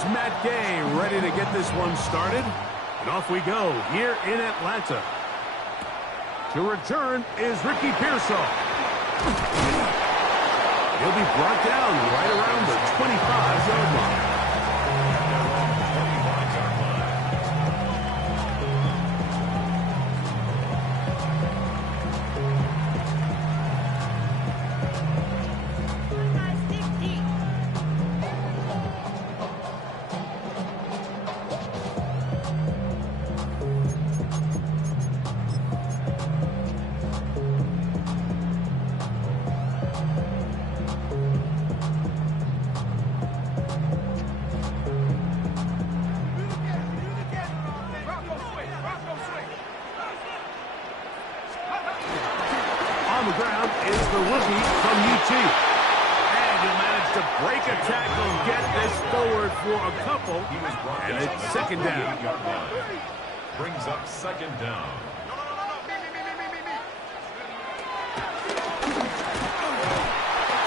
Here's Matt Gay ready to get this one started. And off we go here in Atlanta. To return is Ricky Pearsall. He'll be brought down right around the 25-yard line. On the ground is the rookie from UT. And he'll manage to break a tackle and get this forward for a couple. And it's second down. Brings up second down.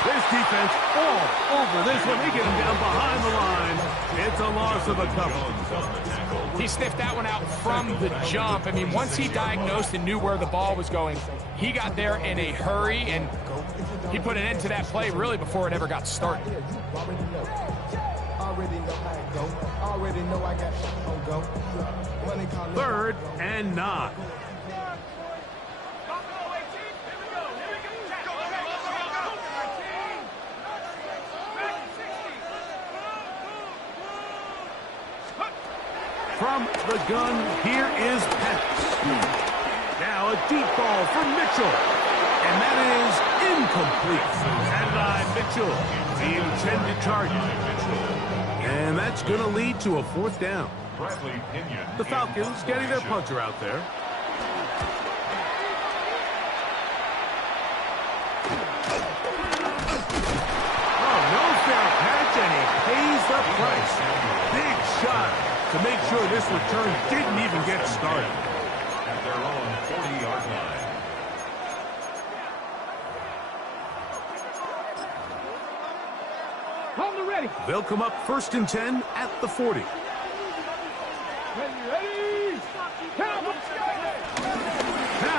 This defense all over this one. They get him down behind the line. It's a loss of a couple. He sniffed that one out from the jump. I mean, once he diagnosed and knew where the ball was going, he got there in a hurry, and he put an end to that play really before it ever got started. Third and 9. From the gun, here is Penix. Now a deep ball for Mitchell. And that is incomplete. And by Mitchell, the intended target. And that's going to lead to a fourth down. The Falcons getting their punter out there. Oh, no fair catch, and he pays the price. Big shot to make sure this return didn't even get started. At their own 40-yard line. They'll come up 1st and 10 at the 40. Ready. Now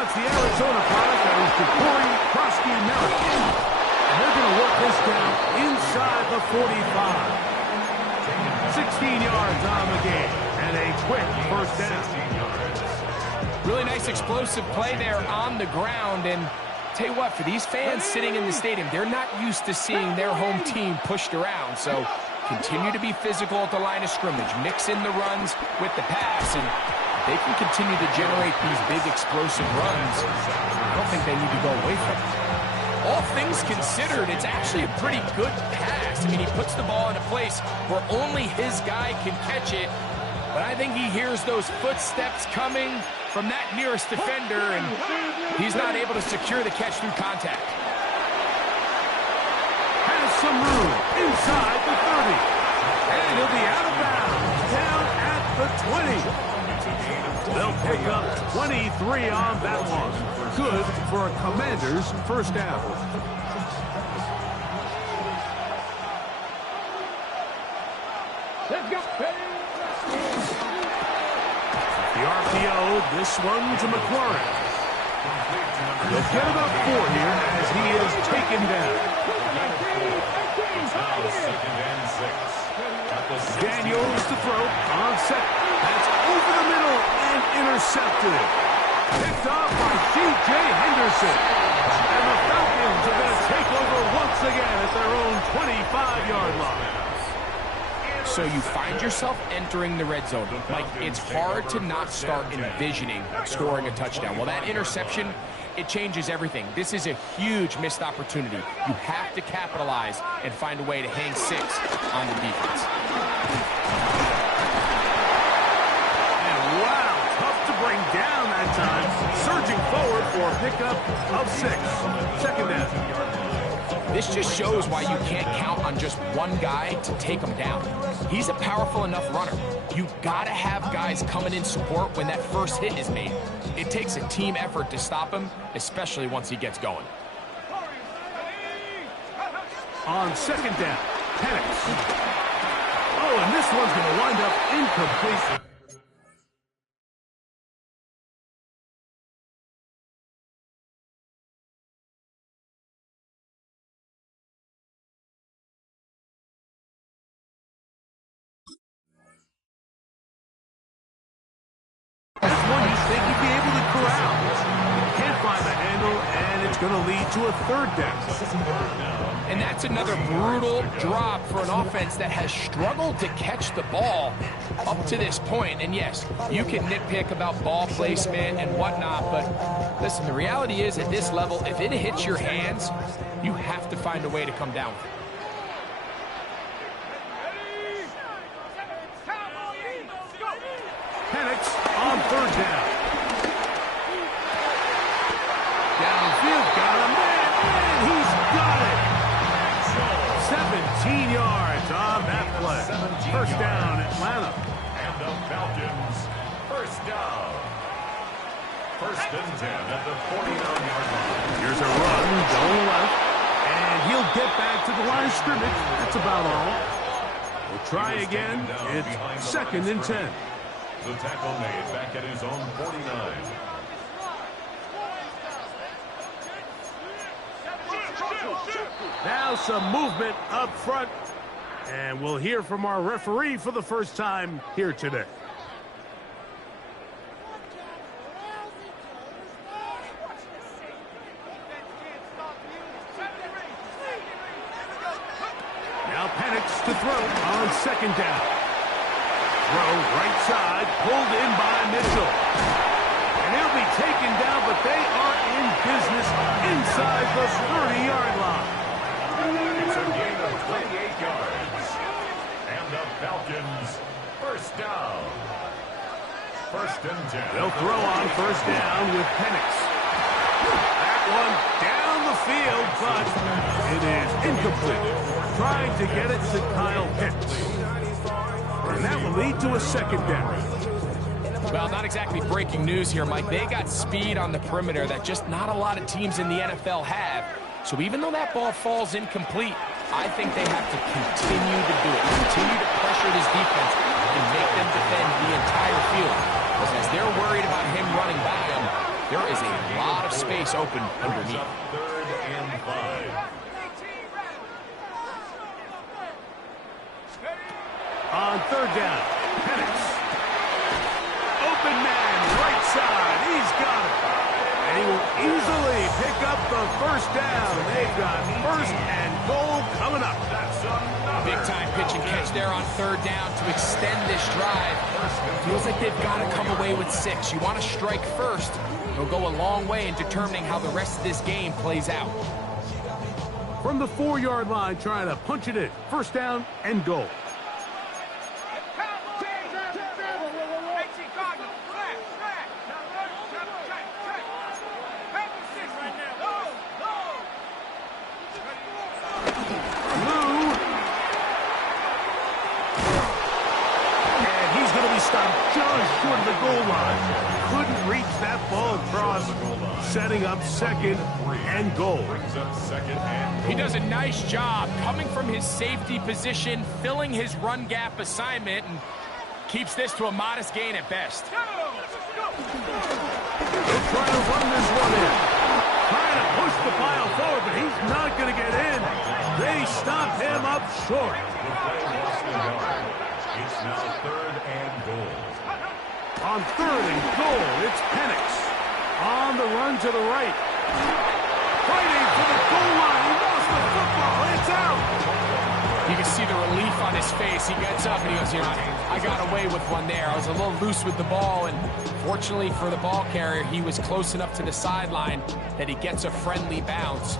it's the Arizona product that is Corey Krosky Merritt. And they're going to work this down inside the 45. 16 yards on the game, and a quick first down. Really nice explosive play there on the ground, and tell you what, for these fans sitting in the stadium, they're not used to seeing their home team pushed around, so continue to be physical at the line of scrimmage, mix in the runs with the pass, and they can continue to generate these big explosive runs. I don't think they need to go away from it. All things considered, it's actually a pretty good pass. I mean, he puts the ball in a place where only his guy can catch it, but I think he hears those footsteps coming from that nearest defender, and he's not able to secure the catch through contact. Has some room inside the 30. And he'll be out of bounds down at the 20. They'll pick up 23 on that one. Good for a Commander's first down. Let's go. The RPO, this one to McLaurin. They'll get about 4 here as he is taken down. Daniels to throw on set. That's over the middle and intercepted. Picked off by C.J. Henderson. And the Falcons are going to take over once again at their own 25-yard line. So you find yourself entering the red zone. Like, it's hard to not start envisioning scoring a touchdown. Well, that interception, it changes everything. This is a huge missed opportunity. You have to capitalize and find a way to hang 6 on the defense. And wow, tough to bring down that time. Surging forward for a pickup of 6. Second down. This just shows why you can't count on just one guy to take him down. He's a powerful enough runner. You gotta have guys coming in support when that first hit is made. It takes a team effort to stop him, especially once he gets going. On second down, Penix. Oh, and this one's going to wind up incomplete. That's one you think you'd be able to corral. Can't find the handle, and it's going to lead to a third down. And that's another brutal drop for an offense that has struggled to catch the ball up to this point. And yes, you can nitpick about ball placement and whatnot, but listen, the reality is at this level, if it hits your hands, you have to find a way to come down with it. On third down. Downfield, got a man, and he's got it. 17 yards on that play. First down, Atlanta. And the Falcons, first down. First and 10 at the 49-yard line. Here's a run, going left, and he'll get back to the line of scrimmage. That's about all. We'll try again. It's second and 10. The tackle made back at his own 49. Now some movement up front, and we'll hear from our referee for the first time here today. Now Penix to throw on second down. Throw right side, pulled in by Mitchell. And he'll be taken down, but they are in business inside the 30-yard line. It's a gain of 28 yards. And the Falcons, first down. First and 10. They'll throw on first down with Penix. That one down the field, but it is incomplete. Trying to get it to Kyle Pitts. And that will lead to a second down. Well, not exactly breaking news here, Mike. They got speed on the perimeter that just not a lot of teams in the NFL have. So even though that ball falls incomplete, I think they have to continue to do it. Continue to pressure this defense and make them defend the entire field. Because as they're worried about him running by them, there is a lot of space open underneath. Third and 5. On third down, Penix. Open man, right side. He's got it. And he will easily pick up the first down. They've got first and goal coming up. Big time pitch and catch there on third down to extend this drive. Feels like they've got to come away with 6. You want to strike first. It'll go a long way in determining how the rest of this game plays out. From the 4-yard line, trying to punch it in. First down and goal. Just short of the goal line. Couldn't reach that ball across, setting up second and goal. He does a nice job coming from his safety position, filling his run gap assignment, and keeps this to a modest gain at best. They'll try to run this one in. Trying to push the pile forward, but he's not going to get in. They stop him up short. It's now third and goal. On third and goal, it's Penix. On the run to the right. Fighting for the goal line. He lost the football. It's out. You can see the relief on his face. He gets up and he goes, you know, I got away with one there. I was a little loose with the ball, and fortunately for the ball carrier, he was close enough to the sideline that he gets a friendly bounce.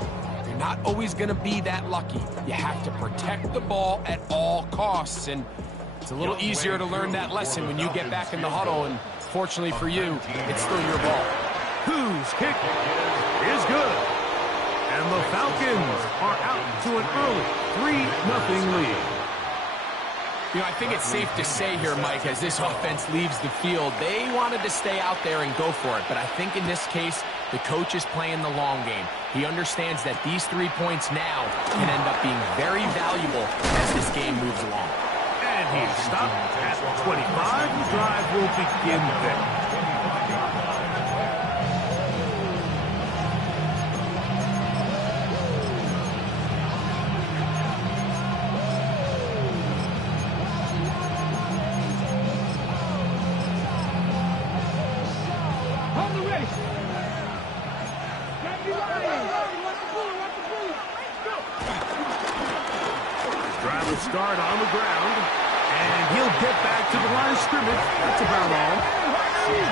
You're not always going to be that lucky. You have to protect the ball at all costs, and it's a little easier to learn that lesson when you get back in the huddle, and fortunately for you, it's still your ball. Whose kick is good. And the Falcons are out to an early 3-0 lead. You know, I think it's safe to say here, Mike, as this offense leaves the field, they wanted to stay out there and go for it. But I think in this case, the coach is playing the long game. He understands that these 3 points now can end up being very valuable as this game moves along. And he's stopped at 25. The drive will begin there. Driver start on the ground, and he'll get back to the line of scrimmage. That's about all.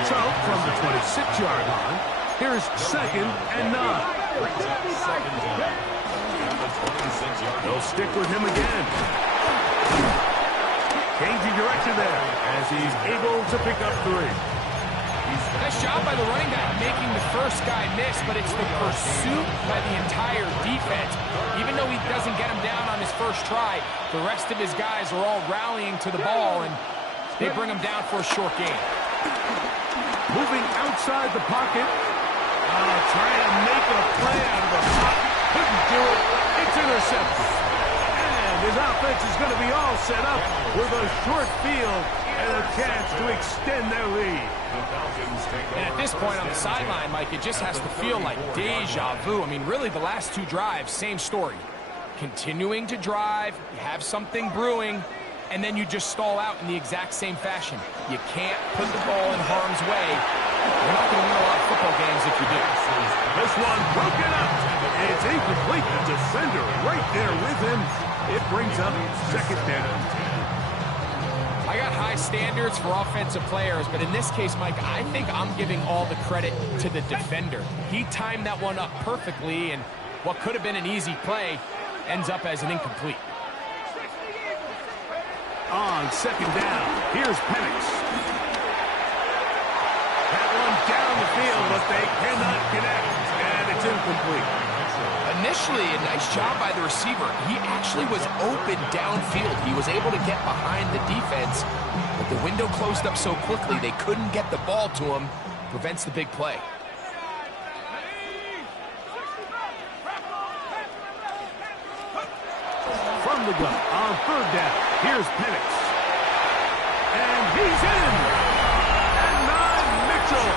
So, from the 26-yard line, here's 2nd and 9. They'll stick with him again. Changing direction there as he's able to pick up 3. Nice job by the running back making the first guy miss, but it's the pursuit by the entire defense. Even though he doesn't get him down on his first try, the rest of his guys are all rallying to the ball, and they bring him down for a short gain. Moving outside the pocket. Trying to make a play out of the pocket. Couldn't do it. It's intercepted. And his offense is going to be all set up with a short field and a chance to extend their lead. And at this point on the sideline, Mike, it just has to feel like deja vu. I mean, really, the last 2 drives, same story. Continuing to drive, you have something brewing, and then you just stall out in the exact same fashion. You can't put the ball in harm's way. You're not going to win a lot of football games if you do. This one broken up. It's incomplete. The defender right there with him. It brings up 2nd down. I got high standards for offensive players, but in this case, Mike, I think I'm giving all the credit to the defender. He timed that one up perfectly, and what could have been an easy play ends up as an incomplete. On 2nd down, here's Penix. That one down the field, but they cannot connect, and it's incomplete. Initially, a nice job by the receiver. He actually was open downfield. He was able to get behind the defense, but the window closed up so quickly they couldn't get the ball to him. Prevents the big play. From the gun on 3rd down, here's Penix. And he's in! And 9 Mitchell.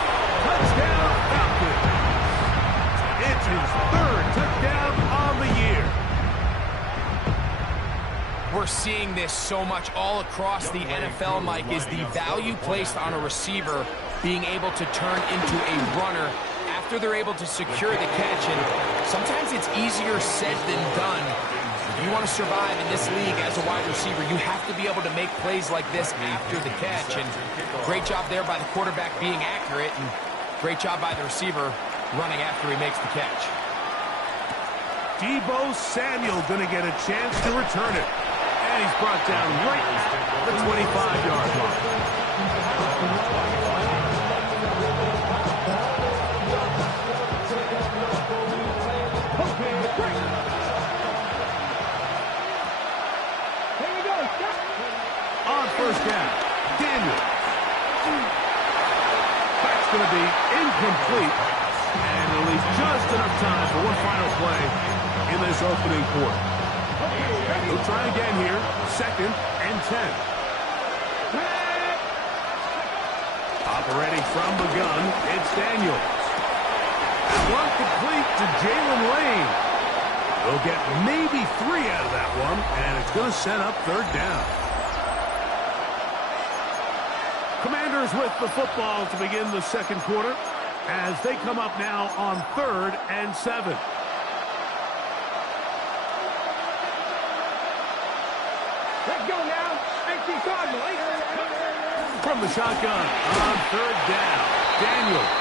Touchdown Falcons. It's his 3rd touchdown on the year. We're seeing this so much all across the NFL, Mike, is the value placed on a receiver being able to turn into a runner after they're able to secure the catch. And sometimes it's easier said than done. If you want to survive in this league as a wide receiver, you have to be able to make plays like this after the catch. And great job there by the quarterback being accurate, and great job by the receiver running after he makes the catch. Deebo Samuel going to get a chance to return it. And he's brought down right at the 25-yard line. On 1st down, Daniel. That's going to be incomplete. And it'll leave just enough time for one final play in this opening quarter. He'll try again here, 2nd and 10. Operating from the gun, it's Daniels. One complete to Jalen Lane. They'll get maybe 3 out of that one, and it's going to set up 3rd down. Commanders with the football to begin the 2nd quarter as they come up now on 3rd and 7. Let's go now. From the shotgun on 3rd down, Daniels.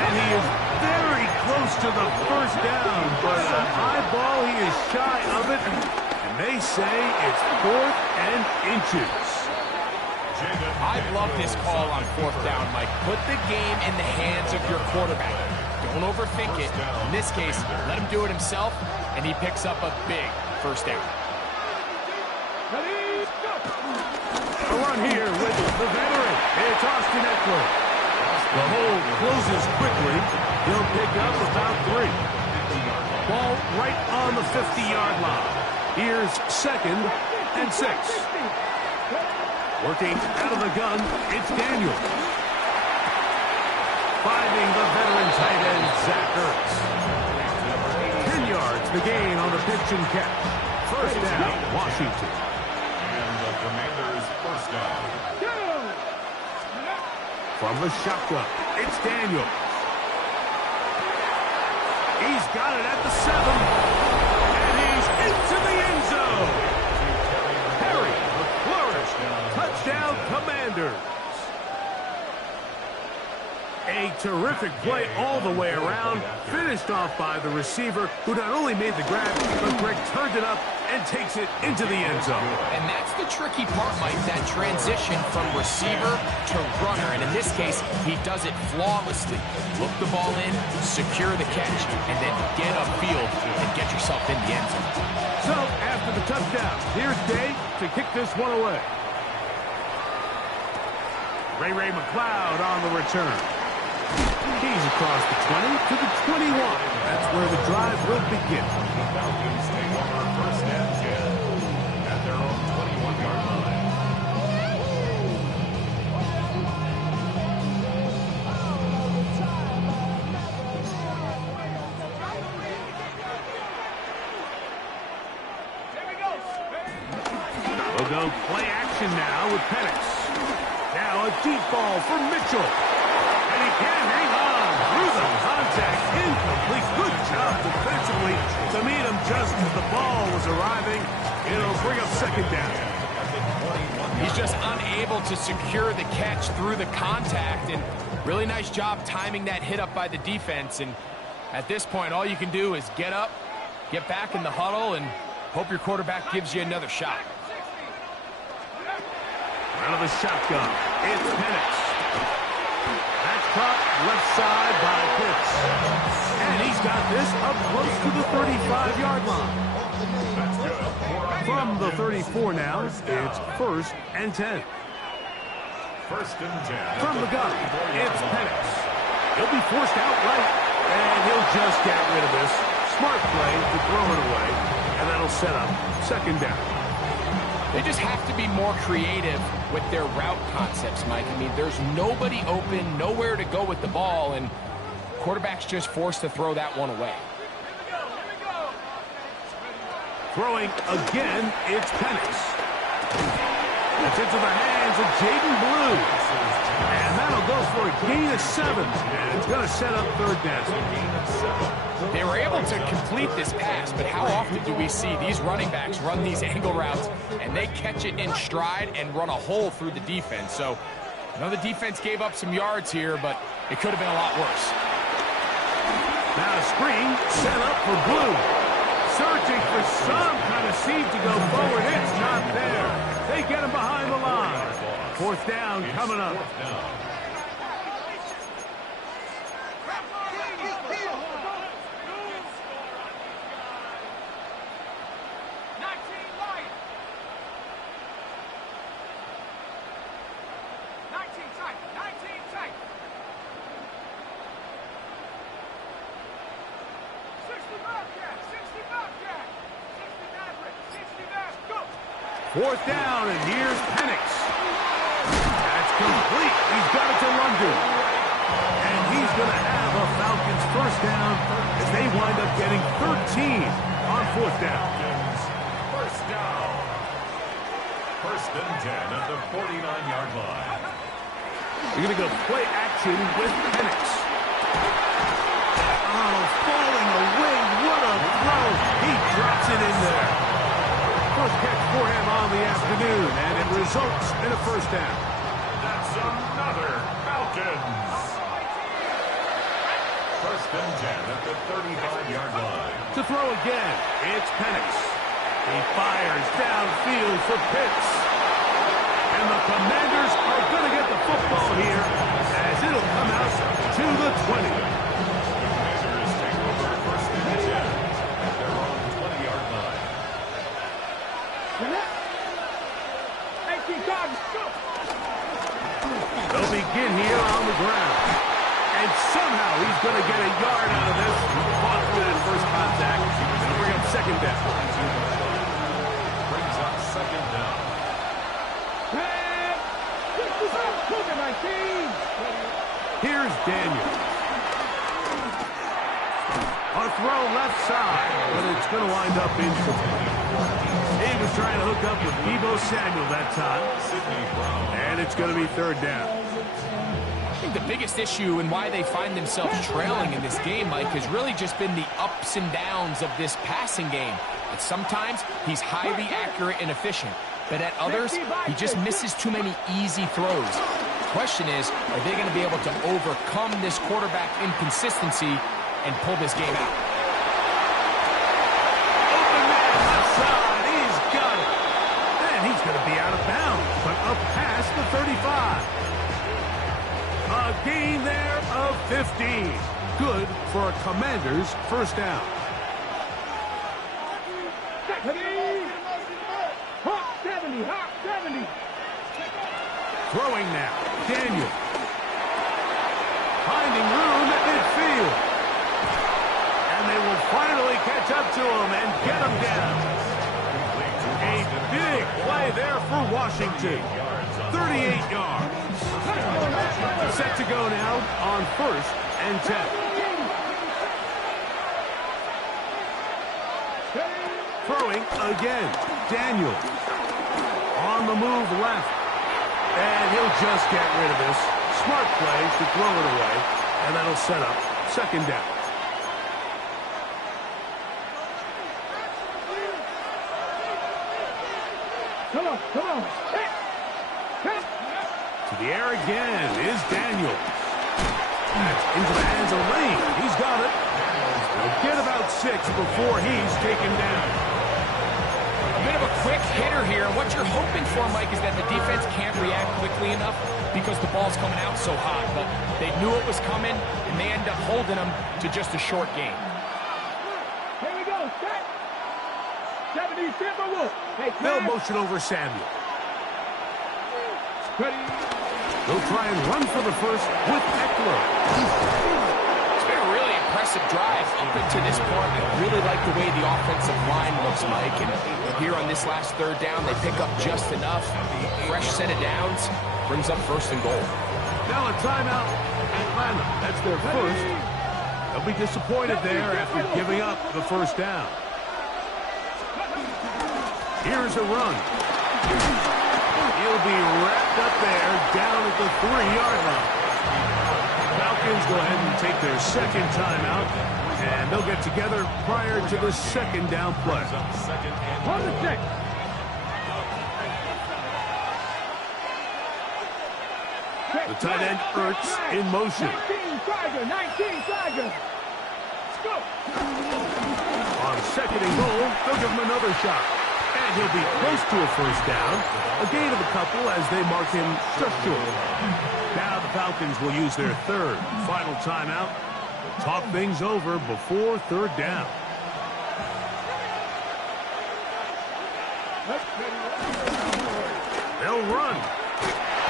And he is very close to the 1st down, but a high ball, he is shy of it. And they say it's 4th and inches. I love this call on 4th down, Mike. Put the game in the hands of your quarterback. Don't overthink it. In this case, let him do it himself, and he picks up a big 1st down. A run here with the veteran. It's Austin Eckler. The hole closes quickly. He'll pick up about 3. Ball right on the 50-yard line. Here's 2nd and 6. Working out of the gun, it's Daniel. Finding the veteran tight end, Zach Ertz. 10 yards, the gain on the pitch and catch. First down, Washington. And the Commanders' first down. From the shotgun, it's Daniel. He's got it at the 7. And he's into the end zone. Perry, the flourish. Touchdown, Commanders. A terrific play all the way around, finished off by the receiver, who not only made the grab, but Greg turned it up and takes it into the end zone. And that's the tricky part, Mike, that transition from receiver to runner. And in this case, he does it flawlessly. Look the ball in, secure the catch, and then get upfield and get yourself in the end zone. So, after the touchdown, here's Dave to kick this one away. Ray McLeod on the return. He's across the 20 to the 21. That's where the drive will begin. The Falcons take over first and 10 at their own 21-yard line. We'll go play action now with Penix. Now a deep ball for Mitchell. And he can hang on through the contact. Incomplete. Good job defensively to meet him just as the ball was arriving. It'll bring up second down. He's just unable to secure the catch through the contact, and really nice job timing that hit up by the defense. And at this point, all you can do is get up, get back in the huddle, and hope your quarterback gives you another shot. Out of the shotgun, it's Penix. That's caught left side by Pitts. And he's got this up close to the 35-yard line. From the 34 now, it's first and 10. First and 10. From the gun, it's Penix. He'll be forced out right, and he'll just get rid of this. Smart play to throw it away, and that'll set up second down. They just have to be more creative with their route concepts, Mike. I mean, there's nobody open, nowhere to go with the ball, and quarterback's just forced to throw that one away. Throwing again, it's Penix. It's into the hands of Jaden Blue. And that'll go for a gain of 7. And it's going to set up third down. They were able to complete this pass, but how often do we see these running backs run these angle routes and they catch it in stride and run a hole through the defense? So, I know the defense gave up some yards here, but it could have been a lot worse. Now a screen set up for Blue. Searching for some kind of seam to go forward. It's not there. They get him behind the line. Fourth down coming up. Fourth down, and here's Penix. That's complete. He's got it to London. And he's going to have a Falcons first down as they wind up getting 13 on fourth down. First down. First and 10 at the 49-yard line. We're going to go play action with Penix. Oh, falling away. What a throw. He drops it in there. First catch for him on the afternoon, and it results in a first down. That's another Falcons. First and 10 at the 35-yard line. To throw again, it's Penix. He fires downfield for Pitts. And the Commanders are going to get the football here as it'll come out to the 20. Commanders take over first and 10 at their own 20-yard line. They'll begin here on the ground. And somehow he's going to get a yard out of this. Fought through that first contact. It'll bring up second down. Brings up second down. Here's Daniel. A throw left side, but it's going to wind up incomplete. He was trying to hook up with Deebo Samuel that time. And it's going to be third down. I think the biggest issue and why they find themselves trailing in this game, Mike, has really just been the ups and downs of this passing game. And sometimes he's highly accurate and efficient, but at others, he just misses too many easy throws. The question is, are they going to be able to overcome this quarterback inconsistency and pull this game out? Open man left side. He's got it. And he's going to be out of bounds, but up past the 35. A gain there of 15. Good for a Commander's first down. Hot 70, hot 70. Throwing now. Daniel. Finding room at midfield. And they will finally catch up to him and get him down. A big play there for Washington. 38 yards. Set to go now on 1st and 10. Throwing again. Daniel. On the move left. And he'll just get rid of this. Smart play to throw it away. And that'll set up second down. Come on, come on. To the air again is Daniel. That's into the hands of Lane. He's got it. He'll get about 6 before he's taken down. A bit of a quick hitter here. What you're hoping for, Mike, is that the defense can't react quickly enough because the ball's coming out so hot. But they knew it was coming, and they end up holding them to just a short game. Here we go. Set. 70 Timberwolves. Hey, They'll motion over Samuel. Ready. They'll try and run for the first with Eckler. It's been a really impressive drive up until this point. I really like the way the offensive line looks, Mike. And here on this last third down, they pick up just enough. Fresh set of downs brings up 1st and goal. Now a timeout. Atlanta. That's their first. They'll be disappointed there after giving up the first down. Here's a run. He'll be wrapped up there down at the 3-yard line. Falcons go ahead and take their second timeout, and they'll get together prior to the second down play. On the check. The tight end Ertz in motion. 19 Tiger. Let's go. On 2nd and goal, they'll give him another shot. And he'll be close to a first down. A gain of a couple as they mark him just short. Now the Falcons will use their third final timeout to talk things over before third down. They'll run.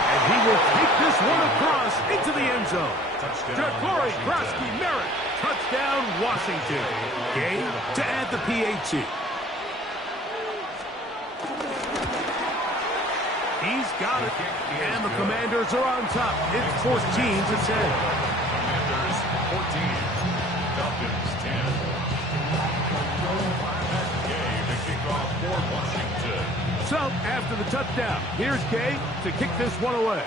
And he will take this one across into the end zone. Jacory Grosky-Merritt. Touchdown, Washington. Gain to add the PAT. He's got it. And the Commanders are on top. It's 14-10. Commanders 14. Falcons 10. Game to kick off for Washington. So, after the touchdown, here's Gay to kick this one away.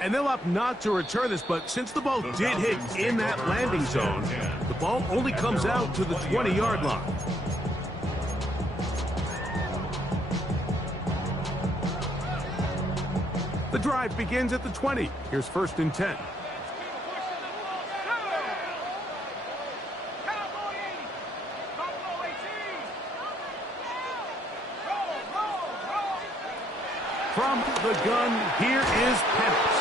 And they'll opt not to return this, but since the ball did hit in that landing zone, the ball only comes out to the 20-yard line. The drive begins at the 20. Here's 1st and 10. From the gun, here is Penix.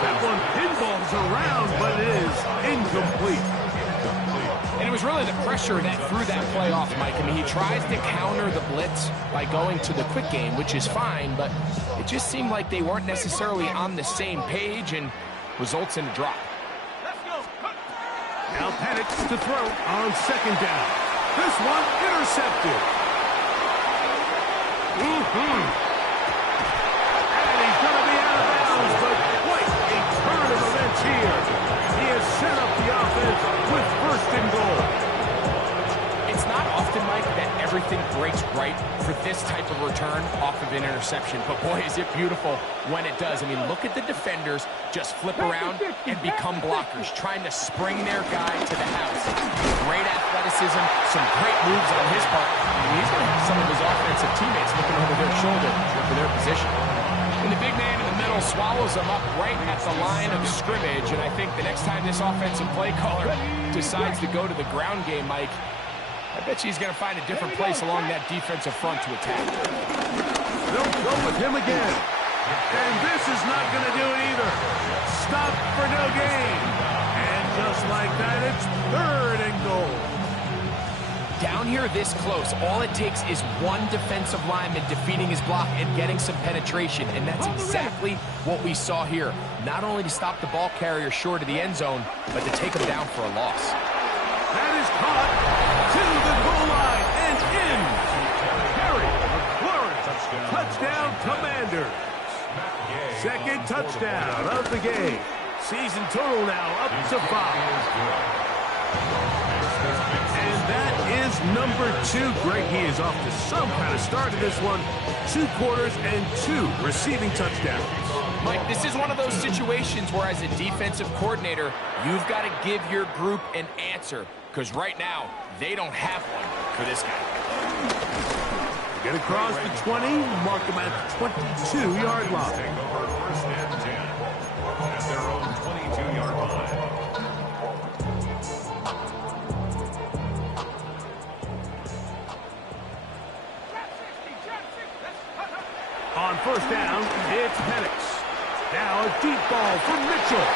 That one pinballs around, but it is incomplete. And it was really the pressure that threw that play off, Mike. I mean, he tries to counter the blitz by going to the quick game, which is fine, but it just seemed like they weren't necessarily on the same page and results in a drop. Now Penix to throw on 2nd down. This one intercepted. often, Mike, that everything breaks right for this type of return off of an interception. But, boy, is it beautiful when it does. I mean, look at the defenders just flip around and become blockers, trying to spring their guy to the house. Great athleticism, some great moves on his part. I mean, he's going to have some of his offensive teammates looking over their shoulder for their position. And the big man in the middle swallows him up right at the line of scrimmage. And I think the next time this offensive play caller decides to go to the ground game, Mike, I bet you he's going to find a different place along that defensive front to attack. They'll go with him again. And this is not going to do it either. Stop for no gain. And just like that, it's 3rd and goal. Down here this close, all it takes is one defensive lineman defeating his block and getting some penetration, and that's exactly what we saw here. Not only to stop the ball carrier short of the end zone, but to take him down for a loss. That is caught to the goal line and in. Harry McLaurin, touchdown Commanders. Second touchdown of the game. Season total now up to 5. And that is number 2. Greg, he is off to some kind of start in this one. 2 quarters and 2 receiving touchdowns. Mike, this is one of those situations where as a defensive coordinator, you've got to give your group an answer. Because right now, they don't have one for this guy. Get across the 20, mark him at the 22-yard line. Take over 1st and 10 at their own 22-yard line. On 1st down, it's Penix. Now a deep ball for Mitchell.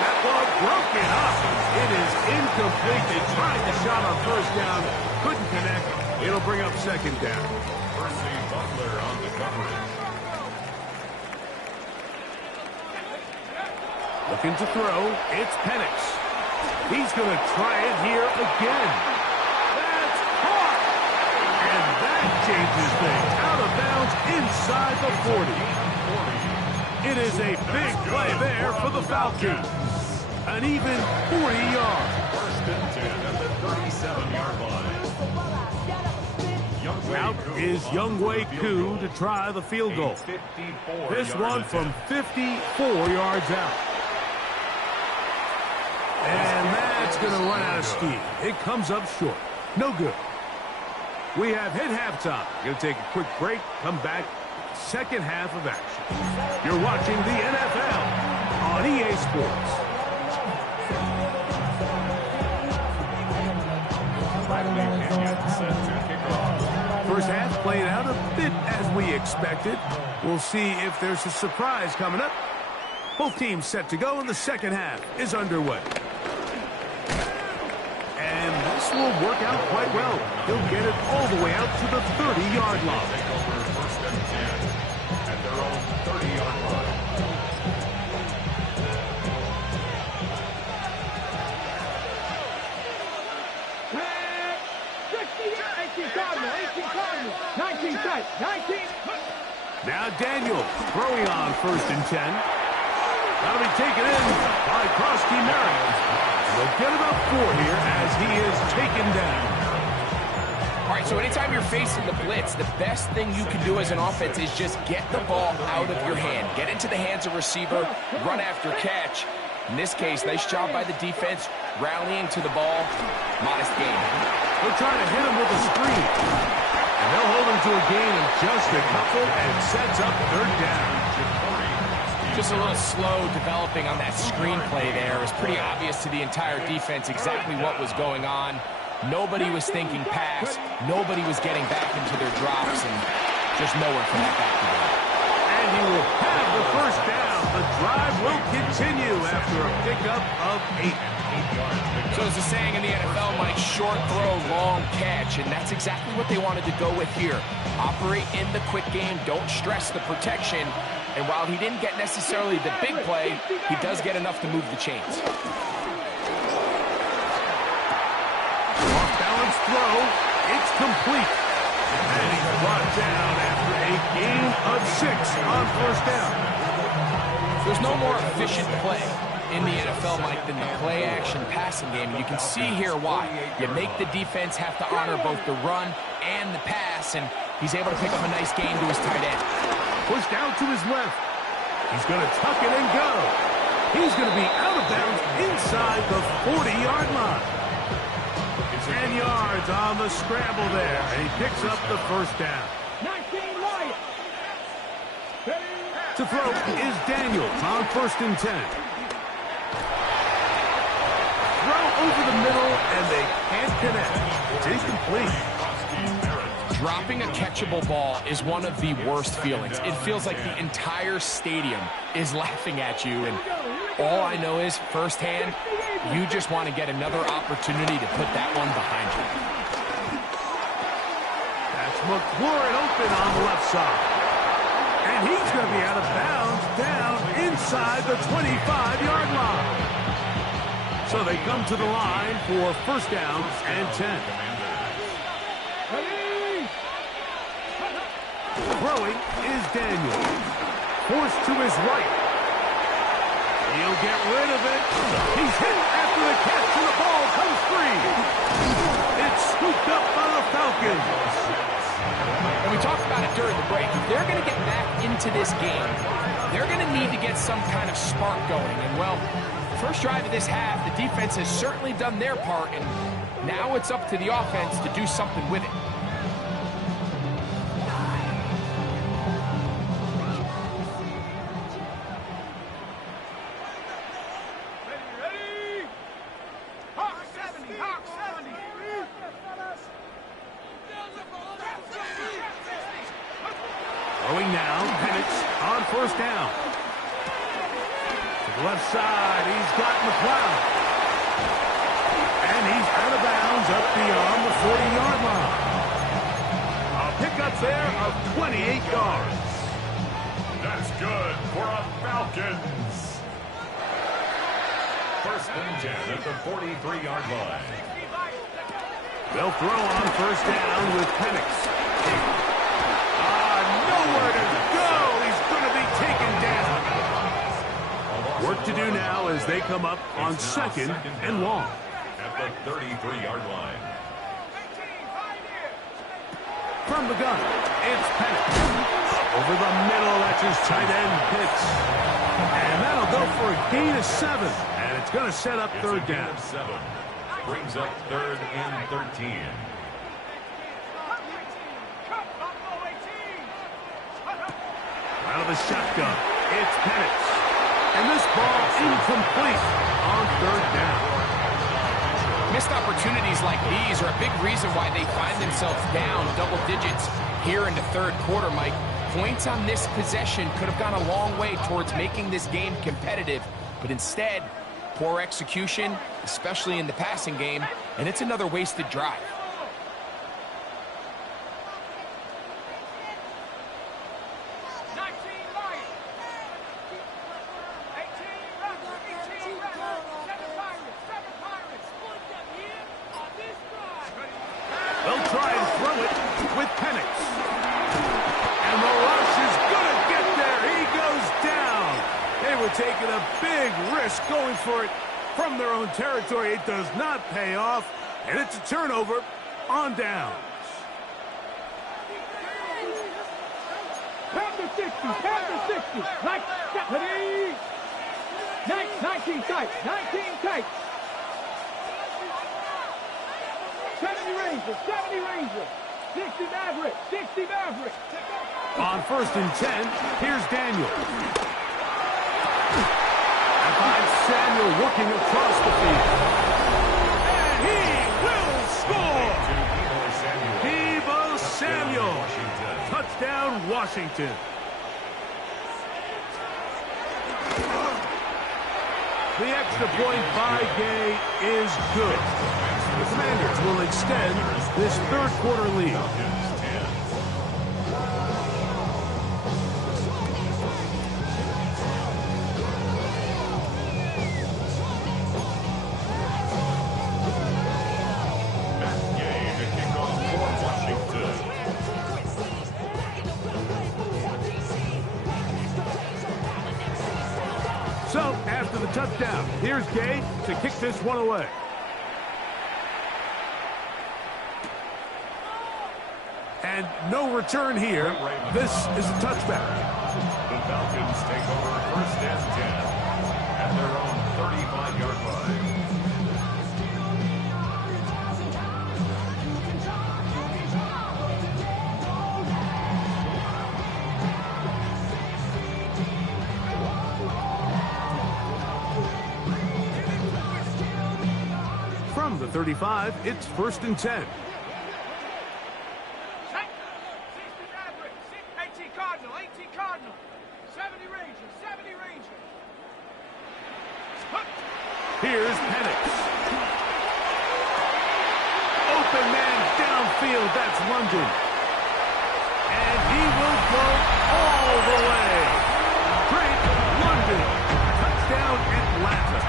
That ball broken up. It is incomplete. They tried the shot on 1st down. Couldn't connect. It'll bring up 2nd down. Percy Butler on the coverage. Looking to throw. It's Penix. He's going to try it here again. That's caught. And that changes things. Out of bounds inside the 40. It is a big play there for the Falcons. An even 40 yards. 1st and 10 at the 37-yard line. Out is Younghoe Koo to try the field goal. This one from 54 yards out. And that's going to run out of steam. It comes up short. No good. We have hit halftime. Going to take a quick break. Come back. 2nd half of action. You're watching the NFL on EA Sports. First half played out a bit as we expected. We'll see if there's a surprise coming up. Both teams set to go, and the 2nd half is underway. And this will work out quite well. He'll get it all the way out to the 30-yard line. Take over 1st and 10 at their own 30-yard line. Now Daniels throwing on 1st and 10. That'll be taken in by Krosky Merritt. We'll get about 4 here as he is taken down. All right, so anytime you're facing the blitz, the best thing you can do as an offense is just get the ball out of your hand. Get into the hands of receiver, run after catch. In this case, nice job by the defense, rallying to the ball. Modest gain. They'll try to hit him with a screen. And they'll hold him to a gain of just a couple and sets up 3rd down. Just a little slow developing on that screenplay there. It was pretty obvious to the entire defense exactly what was going on. Nobody was thinking pass. Nobody was getting back into their drops, and just nowhere for that back to go. And he will have the 1st down. The drive will continue after a pickup of 8. So as a saying in the NFL, Mike, short throw, long catch, and that's exactly what they wanted to go with here. Operate in the quick game, don't stress the protection, and while he didn't get necessarily the big play, he does get enough to move the chains. Off-balance throw, it's complete. And he's brought down after a gain of 6 on 1st down. There's no more efficient play in the NFL, Mike, than the play-action passing game. And you can see here why. You make the defense have to honor both the run and the pass, and he's able to pick up a nice gain to his tight end. Pushed out to his left. He's going to tuck it and go. He's going to be out of bounds inside the 40-yard line. 10 yards on the scramble there, and he picks up the first down. 19 Lions. To throw is Daniels on 1st and 10. Throw over the middle, and they can't connect. It's incomplete. Dropping a catchable ball is one of the worst feelings. It feels like the entire stadium is laughing at you, and all I know is, firsthand, you just want to get another opportunity to put that one behind you. That's McLaurin open on the left side. And he's going to be out of bounds down inside the 25-yard line. So they come to the line for 1st down and 10. Throwing is Daniels. Forced to his right. He'll get rid of it. He's hit after the catch, and the ball comes free. It's scooped up by the Falcons. And we talked about it during the break. If they're going to get back into this game, they're going to need to get some kind of spark going. And, well, first drive of this half, the defense has certainly done their part, and now it's up to the offense to do something with it. Throwing now, Penix on 1st down. To the left side, he's got McLeod. And he's out of bounds up beyond the 40-yard line. A pickup there of 28 yards. That's good for a Falcons. 1st and 10 at the 43-yard line. They'll throw on 1st down with Penix. Nowhere to go. He's going to be taken down. Work to do now as they come up on 2nd and long. At the 33-yard line. From the gun, it's Penix. Over the middle, that's his tight end, Pitts. And that'll go for a gain of 7. And it's going to set up 3rd down. 7. Brings up 3rd and 13. Out of the shotgun, it's Penix. And this ball incomplete on 3rd down. Missed opportunities like these are a big reason why they find themselves down double digits here in the 3rd quarter, Mike. Points on this possession could have gone a long way towards making this game competitive, but instead, poor execution, especially in the passing game, and it's another wasted drive. They'll try and throw it with Penix. And the rush is going to get there. He goes down. They were taking a big risk going for it from their own territory. It does not pay off, and it's a turnover on downs. Pound to 60, pound to 60. Like, 19 tight, 19 tight. 70 Rangers, 60 Maverick, 60 Maverick. On 1st and 10, here's Daniel. And finds Samuel working across the field. And he will score! Deebo Samuel. Touchdown, Washington. The extra point by Gay is good. The Commanders will extend this 3rd quarter lead. touchdown. Here's Gay to kick this one away. And no return here. This is a touchback. The Falcons take over first and 10 at their own 35-yard line. From the 35, it's first and 10. 18 Cardinal, 70 Ranger, 70 Ranger. Here's Penix. Open man downfield, that's London. And he will go all the way. Drake London, touchdown Atlanta.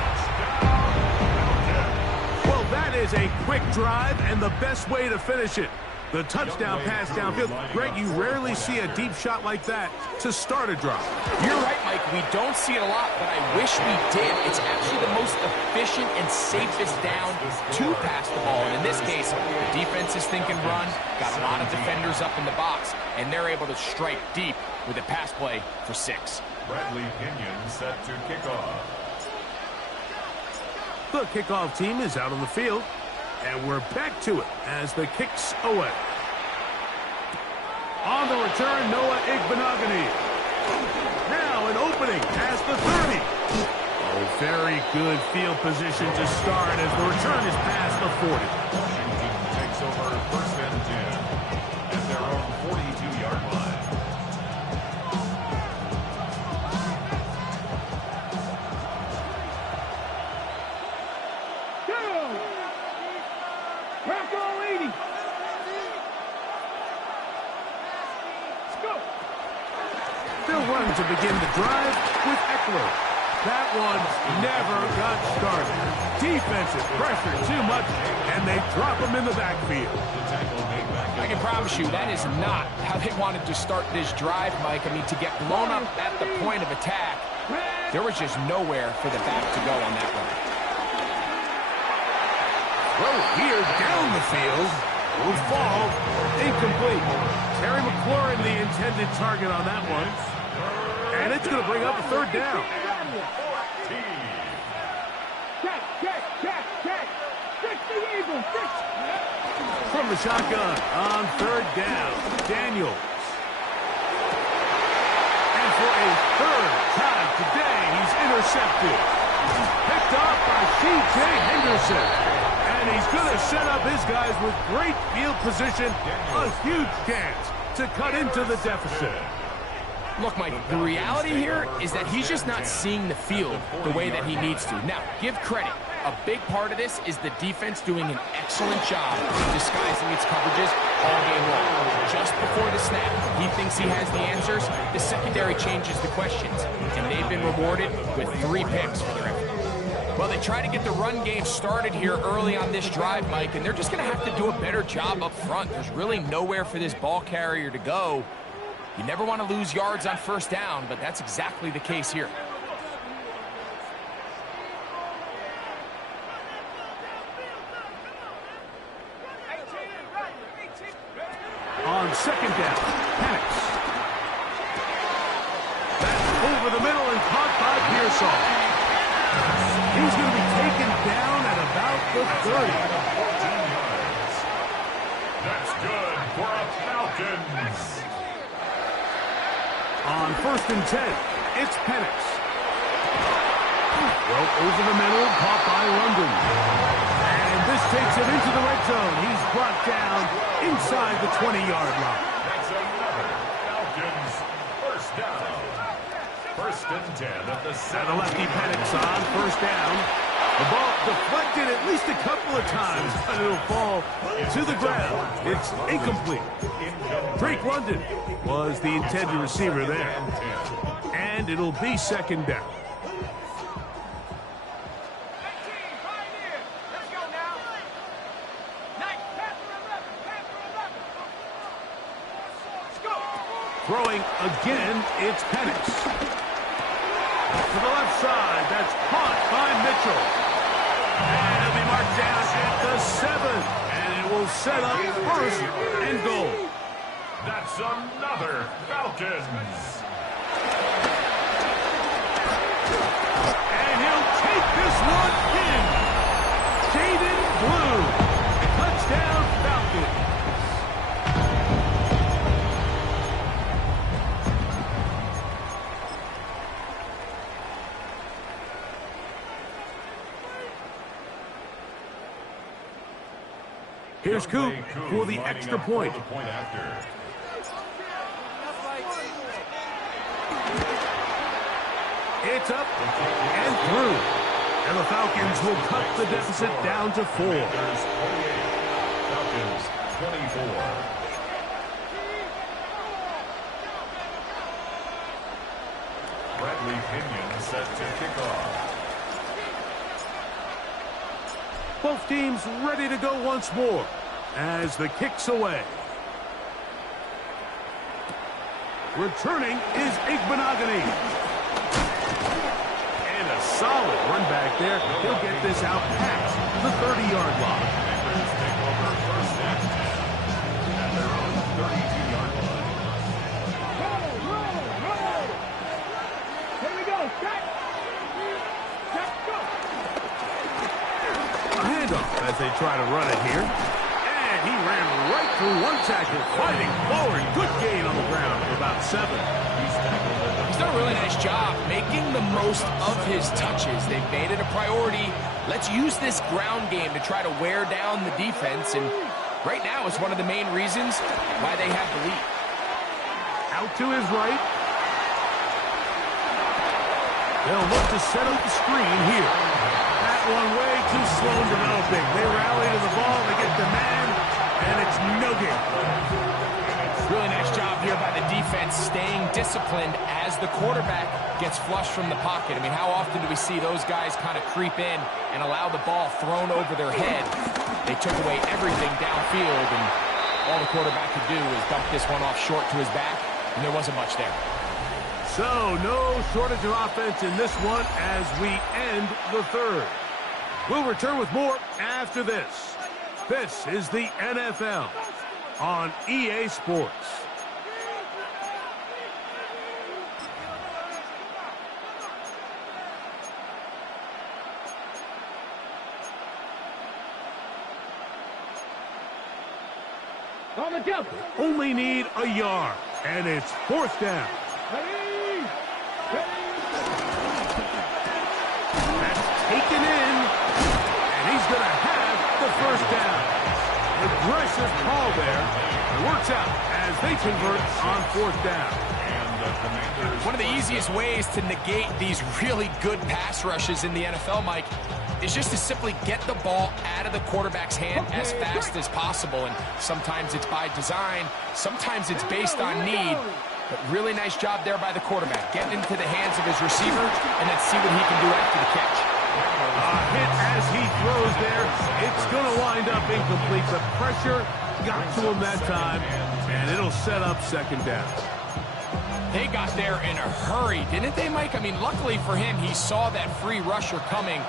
Well, that is a quick drive and the best way to finish it. The touchdown pass downfield. Greg, you rarely see a deep shot like that to start a drive. You're right, Mike. We don't see it a lot, but I wish we did. It's actually the most efficient and safest down to pass the ball. And in this case, the defense is thinking run, got a lot of defenders up in the box, and they're able to strike deep with a pass play for 6. Bradley Pinion set to kick off. The kickoff team is out on the field. And we're back to it as the kick's away. On the return, Noah Igbenogany. Now an opening past the 30. Oh, very good field position to start as the return is past the 40. Washington takes over first and 10 at their own 42-yard line. They'll run to begin the drive with Eckler. That one never got started. Defensive pressure too much, and they drop him in the backfield. I can promise you that is not how they wanted to start this drive, Mike. I mean, to get blown up at the point of attack, there was just nowhere for the back to go on that one. Throw here down the field. Will fall. Incomplete. Terry McLaurin, the intended target on that one. And it's going to bring up a third down. From the shotgun on third down, Daniels. And for a third time today, he's intercepted. Picked off by C.J. Henderson. And he's going to set up his guys with great field position. A huge chance to cut into the deficit. Look, Mike, the reality here is that he's just not seeing the field the way that he needs to. Now, give credit. A big part of this is the defense doing an excellent job disguising its coverages all game long. Just before the snap, he thinks he has the answers. The secondary changes the questions, and they've been rewarded with 3 picks for their effort. Well, they try to get the run game started here early on this drive, Mike, and they're just going to have to do a better job up front. There's really nowhere for this ball carrier to go. You never want to lose yards on first down, but that's exactly the case here. On second down, Penix. That's over the middle and caught by Pearsall. He's going to be taken down at about the 30. That's good for a Falcons. On first and 10, it's Penix. Well, over the middle, caught by London. And this takes it into the red zone. He's brought down inside the 20-yard line. That's another Falcons first down. First and 10 at the And 7. the lefty Penix on first down. The ball deflected at least a couple of times, but it'll fall to the ground. It's incomplete. Drake London was the intended receiver there. And it'll be second down. Throwing again, it's Penix. To the left side, that's caught by Mitchell. And it'll be marked down at the 7. And it will set up first and goal. That's another Falcons. And he'll take this one in. Jaden Blue. Touchdown Falcons. Here's Coop for the extra point. It's up and through. And the Falcons will cut the deficit down to 4. Falcons 24. Bradley Pinion set to kick off. Both teams ready to go once more as the kick's away. Returning is Igbenogany. And a solid run back there. He'll get this out past the 30-yard line. Commanders take over first and 10 at their own 32-yard line. Roll. Here we go. Set, go. A handoff as they try to run it here. And he ran right through one tackle, fighting forward. Good gain on the ground for about 7. He's done a really nice job making the most of his touches. They've made it a priority. Let's use this ground game to try to wear down the defense. And right now is one of the main reasons why they have the lead. Out to his right. They'll look to set up the screen here. That one way too slow developing. They rally to the ball, they get the man, and it's no gain. Really nice job here by the defense staying disciplined as the quarterback gets flushed from the pocket. I mean, how often do we see those guys kind of creep in and allow the ball thrown over their head? They took away everything downfield, and all the quarterback could do was dump this one off short to his back, and there wasn't much there. So, no shortage of offense in this one as we end the third. We'll return with more after this. This is the NFL on EA Sports. On the jump. Only need a yard, and it's 4th down. That's taken in, and he's going to have the 1st down. Aggressive call there. Works out as they convert on 4th down. One of the easiest ways to negate these really good pass rushes in the NFL, Mike, is just to simply get the ball out of the quarterback's hand as fast as possible. And sometimes it's by design, sometimes it's based on need. But really nice job there by the quarterback, getting into the hands of his receiver, and then see what he can do after the catch. A hit as he throws there. It's going to wind up incomplete. The pressure got to him that time, and it'll set up 2nd down. They got there in a hurry, didn't they, Mike? I mean, luckily for him, he saw that free rusher coming,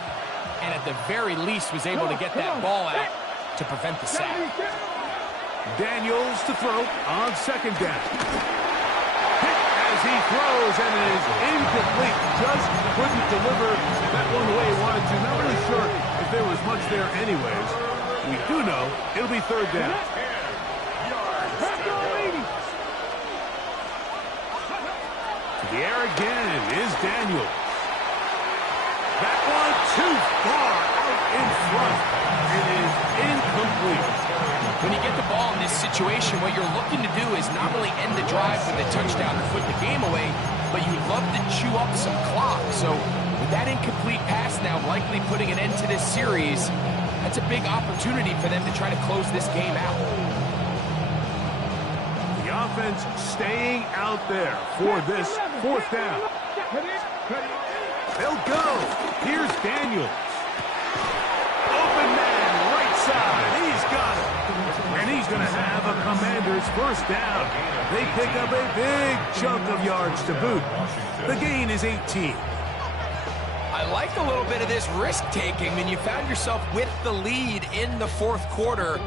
and at the very least was able to get that ball out to prevent the sack. Daniels to throw on 2nd down. Hit as he throws, and it is incomplete. Just couldn't deliver that one the way he wanted to. Not really sure if there was much there anyways. We do know it'll be 3rd down. To the air again is Daniels. That one too far out in front. It is incomplete. When you get the ball in this situation, what you're looking to do is not only end the drive with a touchdown to put the game away, but you'd love to chew up some clock. So with that incomplete pass now likely putting an end to this series, that's a big opportunity for them to try to close this game out. The offense staying out there for this 4th down. They'll go. Here's Daniels. Open man, right side. He's got it. And he's going to have a Commander's 1st down. They pick up a big chunk of yards to boot. The gain is 18. like a little bit of this risk-taking. When you found yourself with the lead in the fourth quarter,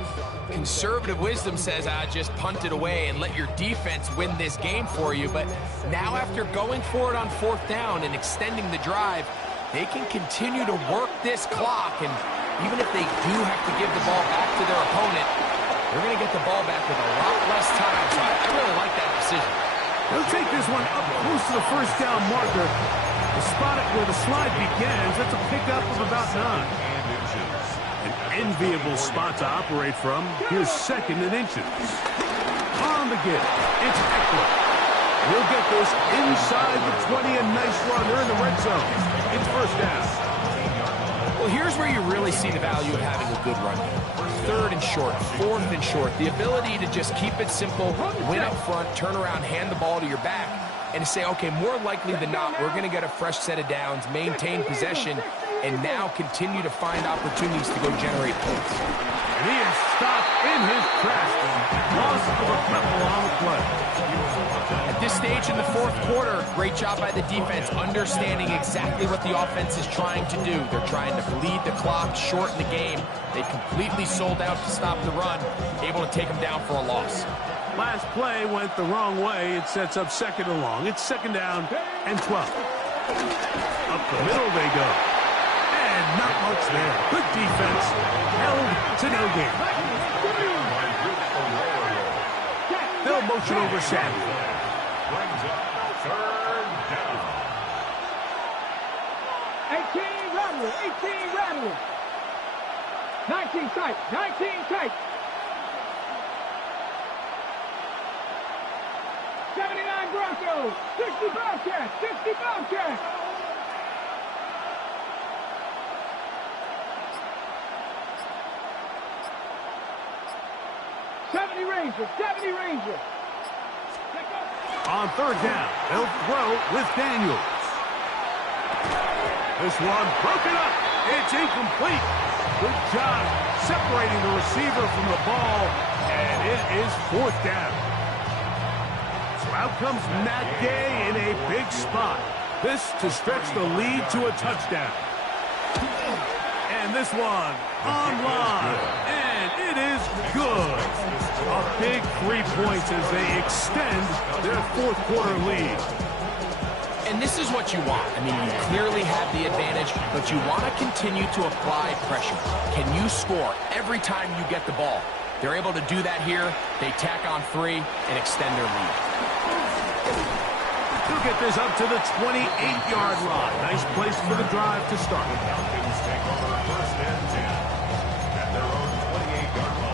conservative wisdom says, just punt it away and let your defense win this game for you. But now after going for it on fourth down and extending the drive, they can continue to work this clock. And even if they do have to give the ball back to their opponent, they're going to get the ball back with a lot less time. So I really like that decision. They'll take this one up close to the first down marker. The spot where the slide begins, that's a pickup of about 9. An enviable spot to operate from. Here's 2nd and inches. On the give, it's Eckler. He'll get this inside the 20, a nice run. They're in the red zone. It's first down. Well, here's where you really see the value of having a good run game. 3rd and short, 4th and short. The ability to just keep it simple, win up front, turn around, hand the ball to your back, and to say, okay, more likely than not, we're going to get a fresh set of downs, maintain possession, and now continue to find opportunities to go generate points. And he is stopped in his tracks. Loss of a couple on the play. At this stage in the fourth quarter, great job by the defense, understanding exactly what the offense is trying to do. They're trying to bleed the clock, shorten the game. They completely sold out to stop the run, able to take them down for a loss. Last play went the wrong way. It sets up 2nd and long. It's 2nd down and 12. Up the middle they go. And not much there. Good defense. Held to no gain. They'll motion over Samuel. Brings up 3rd down. 18 Rattler, 18 Rattler. 19 tight, 19 tight. 79 Broncos, 60 Bobcats, 60 Bobcats. Rangers, 70 Rangers. On 3rd down, they'll throw with Daniels. This one broken up. It's incomplete. Good job separating the receiver from the ball, and it is 4th down. So out comes Matt Gay in a big spot. This to stretch the lead to a touchdown. And this one online, and it is good. A big 3 points as they extend their fourth quarter lead. And this is what you want. I mean, you clearly have the advantage, but you want to continue to apply pressure. Can you score every time you get the ball? They're able to do that here. They tack on 3 and extend their lead. He'll get this up to the 28-yard line. Nice place for the drive to start. Falcons take over 1st and 10 at their own 28-yard line.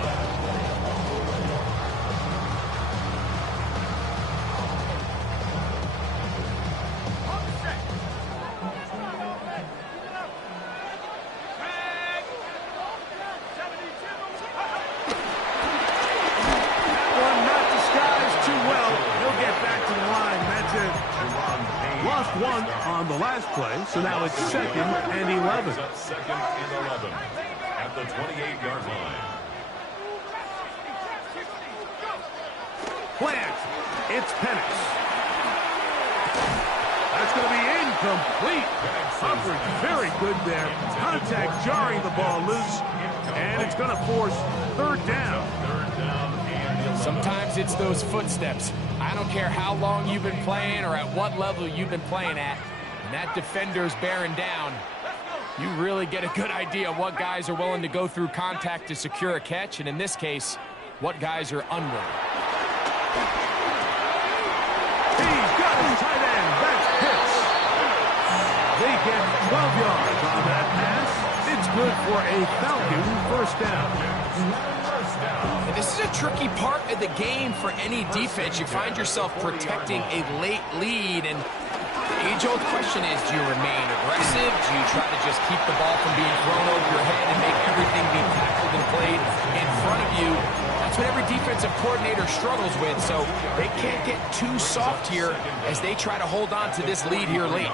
Lost 1 on the last play, so now it's 2nd and 11. 2nd and 11 at the 28-yard line. Plant. It's Penix. That's going to be incomplete. Coverage very good there. Contact jarring the ball loose, and it's going to force 3rd down. Sometimes it's those footsteps. I don't care how long you've been playing or at what level you've been playing at. When that defender's bearing down, you really get a good idea of what guys are willing to go through contact to secure a catch, and in this case, what guys are unwilling. He's got his tight end. That's Pitts. They get 12 yards on that pass. It's good for a Falcon 1st down. And this is a tricky part of the game for any defense. You find yourself protecting a late lead, and the age-old question is, do you remain aggressive? Do you try to just keep the ball from being thrown over your head and make everything be tackled and played in front of you? That's what every defensive coordinator struggles with, so they can't get too soft here as they try to hold on to this lead here late.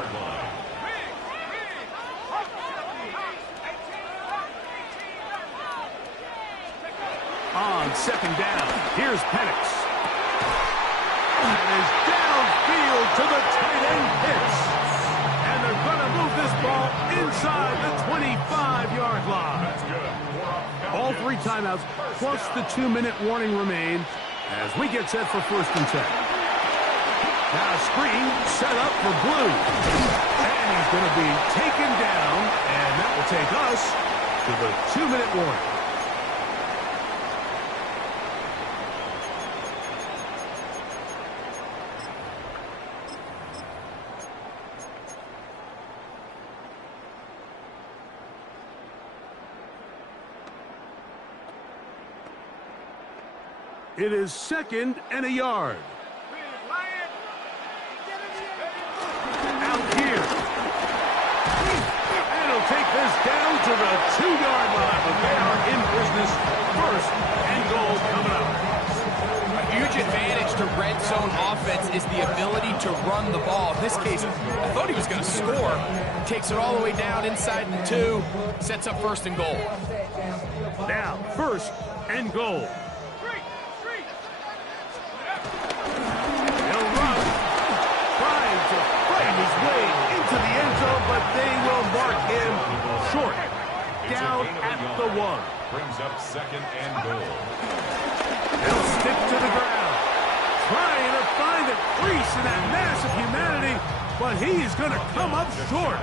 On 2nd down, here's Penix. That is downfield to the tight end Pitts. And they're going to move this ball inside the 25-yard line. That's good. All 3 timeouts plus the 2-minute warning remain as we get set for 1st and 10. Now a screen set up for Blue. And he's going to be taken down, and that will take us to the 2-minute warning. It is 2nd and a yard. Out here. And he'll take this down to the 2-yard line, but they are in business. 1st and goal coming up. A huge advantage to red zone offense is the ability to run the ball. In this case, I thought he was going to score. Takes it all the way down inside the 2, sets up 1st and goal. Now, 1st and goal. His way into the end zone, but they will mark him short. Down at the 1. Brings up 2nd and goal. They'll stick to the ground, trying to find a crease in that mass of humanity, but he's going to come up short.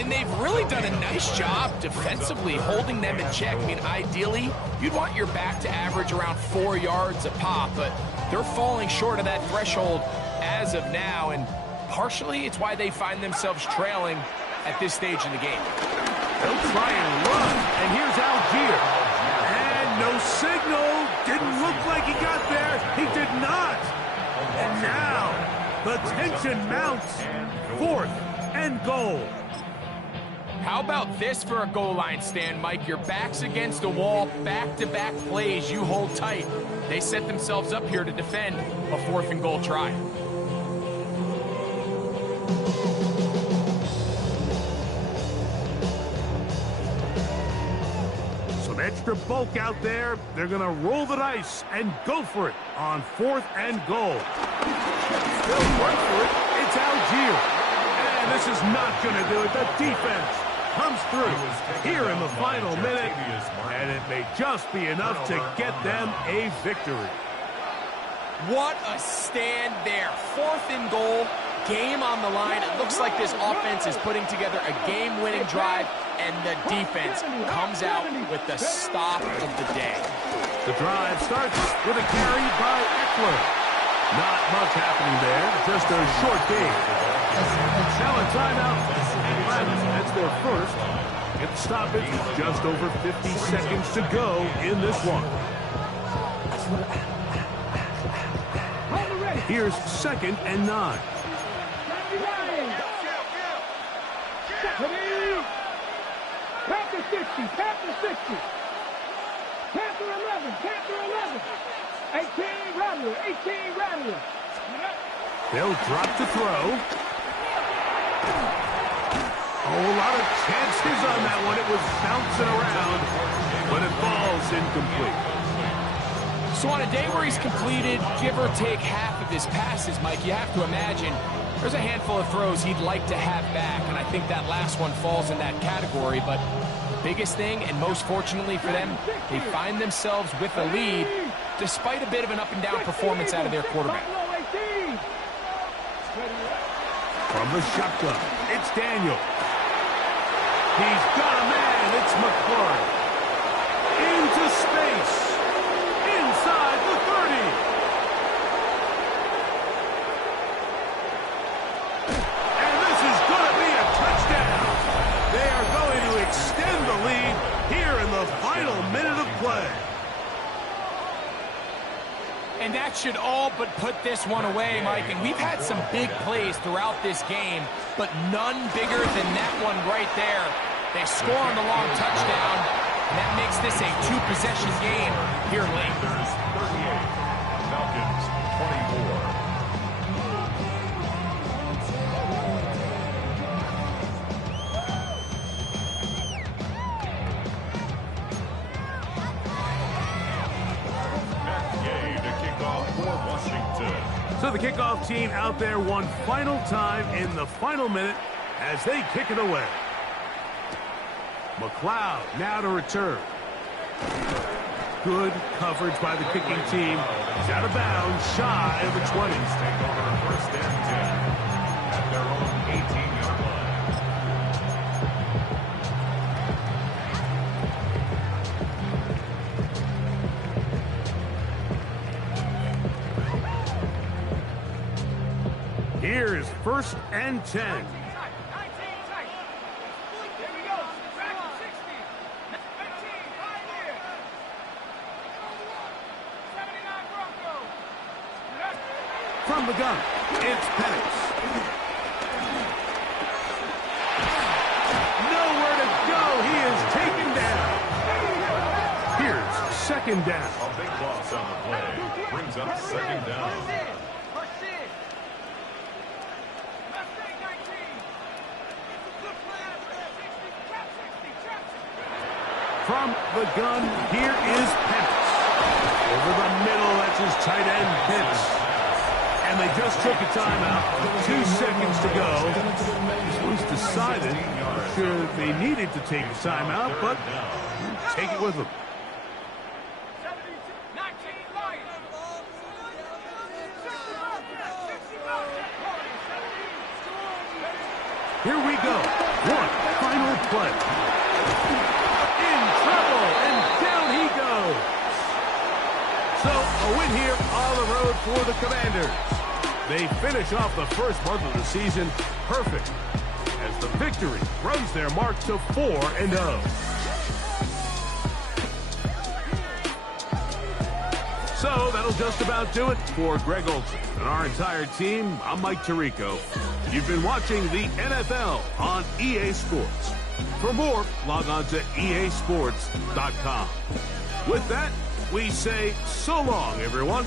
And they've really done a nice job defensively holding them in check. I mean, ideally, you'd want your back to average around 4 yards a pop, but they're falling short of that threshold as of now, and partially, it's why they find themselves trailing at this stage in the game. They'll try and run, and here's Algier. And no signal. Didn't look like he got there. He did not. And now, the tension mounts. 4th and goal. How about this for a goal line stand, Mike? Your back's against a wall, back-to-back plays, you hold tight. They set themselves up here to defend a 4th and goal try. Extra bulk out there. They're going to roll the dice and go for it on 4th and goal. They'll run for it. It's Algier. And this is not going to do it. The defense comes through here in the final minute. And it may just be enough to get them a victory. What a stand there. 4th and goal. Game on the line. It looks like this offense is putting together a game-winning drive, and the defense comes out with the stop of the day. The drive starts with a carry by Eckler. Not much happening there, just a short game. Now a timeout, and that's their 1st. Get the stoppage, just over 50 seconds to go in this one. Here's 2nd and 9. Panther 60, Panther 60. Panther 11, Panther 11. 18 Rattler, 18 Rattler. They'll drop to throw. Oh, a lot of chances on that one. It was bouncing around, but it falls incomplete. So on a day where he's completed, give or take half of his passes, Mike, you have to imagine there's a handful of throws he'd like to have back, and I think that last one falls in that category. But the biggest thing, and most fortunately for them, they find themselves with a lead despite a bit of an up-and-down performance out of their quarterback. From the shotgun, it's Daniel. He's got a man. It's McClure. Into space. Inside the 30. And this is going to be a touchdown. They are going to extend the lead here in the final minute of play. And that should all but put this one away, Mike. And we've had some big plays throughout this game, but none bigger than that one right there. They score on the long touchdown, and that makes this a two-possession game here late. Falcons 24. So the kickoff team out there one final time in the final minute as they kick it away. McLeod now to return. Good coverage by the kicking team. He's out of bounds, shy of the 20. Take over first and 10 at their own 18-yard line. Here is first and 10. From the gun, it's Penix. Nowhere to go. He is taken down. Here's second down. A big loss on the play. Brings up second down. From the gun, here is Penix. Over the middle, that's his tight end, Pitts. And they just took a timeout. 2 seconds to go. This was decided. Sure, they needed to take a timeout, but take it with them. Here we go. One final play. In trouble, and down he goes. So, a win here on the road for the Commanders. They finish off the first month of the season perfect as the victory runs their mark to 4-0. So that'll just about do it for Greg Olsen and our entire team. I'm Mike Tirico. You've been watching the NFL on EA Sports. For more, log on to easports.com. With that, we say so long, everyone.